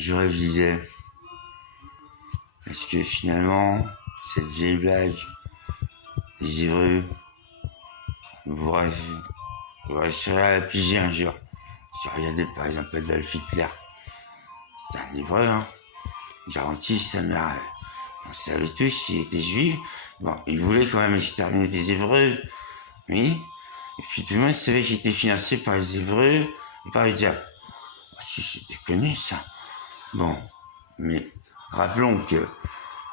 je révisais. Est-ce que finalement, cette vieille blague des Hébreux, vous réussirez à la piger un jour? Si vous regardez par exemple Adolf Hitler, c'est un Hébreu, hein. Garantie, sa mère, on savait tous qu'il était juif. Bon, il voulait quand même exterminer des Hébreux, oui. Et puis tout le monde savait qu'il était financé par les Hébreux et par les diables. Oh, si, c'est déconné ça. Bon, mais rappelons que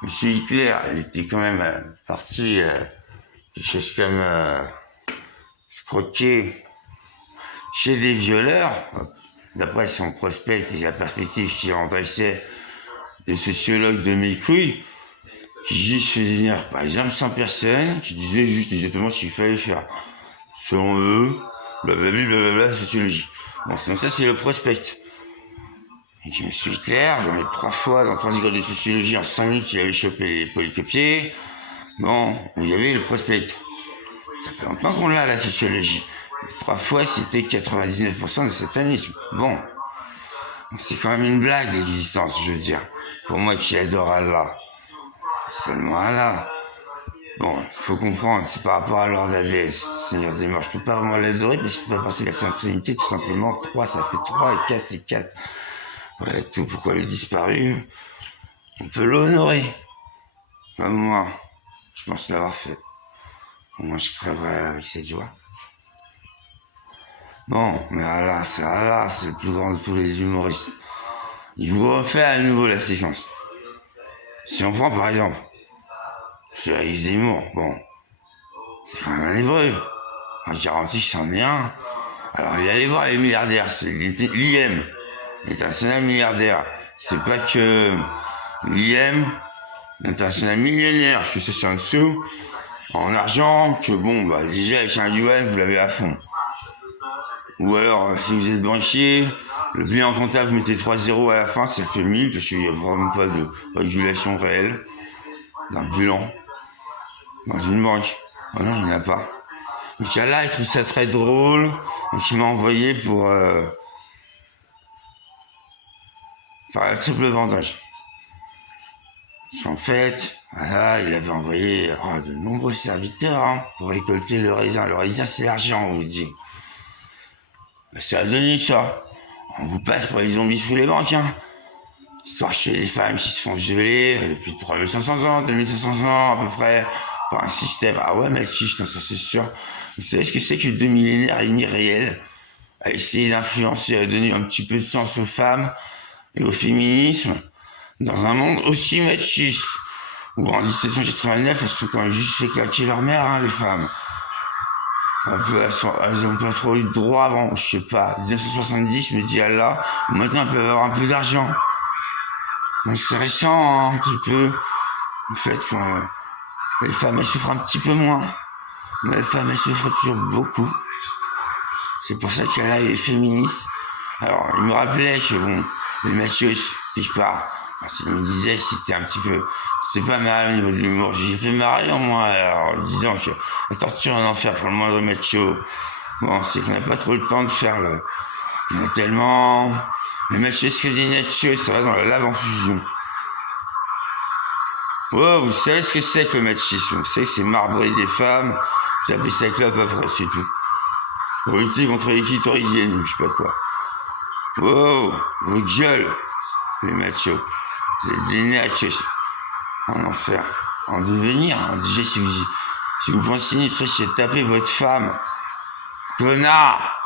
M. Hitler, il était quand même parti quelque chose comme se croquer chez des violeurs, d'après son prospect et la perspective qu'il en dressait des sociologues de mes couilles, qui juste faisaient venir par exemple 100 personnes, qui disaient juste exactement ce qu'il fallait faire. Selon eux, blablabla, blablabla, sociologie. Bon, sinon ça c'est le prospect. Et je me suis clair, j'en ai 3 fois dans 3 écoles de sociologie, en 5 minutes il avait chopé les polycopiés. Bon, il y avait le prospect. Ça fait longtemps qu'on l'a, la sociologie. 3 fois, c'était 99% de satanisme. Bon, c'est quand même une blague l'existence, je veux dire. Pour moi qui adore Allah. Seulement Allah. Bon, il faut comprendre, c'est par rapport à Lord Hadès, Seigneur des morts. Je peux pas vraiment l'adorer parce que je peux pas penser à la Sainte Trinité, tout simplement. 3, ça fait 3 et 4, c'est 4. Voilà tout pourquoi il est disparu. On peut l'honorer. Comme moi, je pense l'avoir fait. Au moins, je crèverai avec cette joie. Bon, mais Allah, c'est le plus grand de tous les humoristes. Il vous refait à nouveau la séquence. Si on prend par exemple, c'est Eric Zemmour, bon, c'est quand même un Hébreu. Je garantis que c'en est un. Alors il allait voir les milliardaires, c'est l'IM, l'international milliardaire. C'est pas que l'IM, l'international millionnaire, que ce soit en dessous, en argent, que bon, bah déjà avec un yuan, vous l'avez à fond. Ou alors, si vous êtes banquier, le bilan comptable, vous mettez 3 zéros à la fin, ça fait 1000, parce qu'il n'y a vraiment pas de régulation réelle d'un bilan dans une banque. Oh non, il n'y en a pas. Donc là, il trouve ça très drôle, donc il m'a envoyé pour faire la triple vendage. En fait, voilà, il avait envoyé de nombreux serviteurs hein, pour récolter le raisin. Le raisin, c'est l'argent, on vous dit. Ça a donné ça. On vous passe pour les zombies sous les banques, hein. Histoire chez les femmes qui se font violer depuis 3500 ans, 2500 ans à peu près, par un système. Ah ouais, mais chiche, non, ça c'est sûr. Vous savez ce que c'est que 2 millénaires et demi réels à essayer d'influencer, à donner un petit peu de sens aux femmes et au féminisme dans un monde aussi machiste où en 1789, elles se sont quand même juste fait claquer leur mère, hein, les femmes. Un peu, elles ont pas trop eu de droit avant, je sais pas, 1970, me dit Allah, maintenant elles peuvent avoir un peu d'argent. Donc c'est récent, hein, un petit peu, le fait que les femmes elles souffrent un petit peu moins, mais les femmes elles souffrent toujours beaucoup. C'est pour ça qu'Allah est féministe. Alors il me rappelait que bon, les messieurs, quelque part, parce qu'il me disait que c'était un petit peu, c'était pas mal au niveau de l'humour. J'ai fait marrer en moi, alors, en disant que la torture en enfer pour le moindre macho. Bon, c'est qu'on n'a pas trop le temps de faire le, il y en a tellement, les machos que des nachos, ça va dans la lave en fusion. Oh, vous savez ce que c'est que le machisme? Vous savez que c'est marbrer des femmes, taper sa clope après, c'est tout. Pour lutter contre les clitoridiennes, je sais pas quoi. Wow, vos gueules, les machos. Vous êtes des nachos en enfer, en devenir. Hein. Déjà, si vous pensez une fois, c'est taper votre femme. Connard!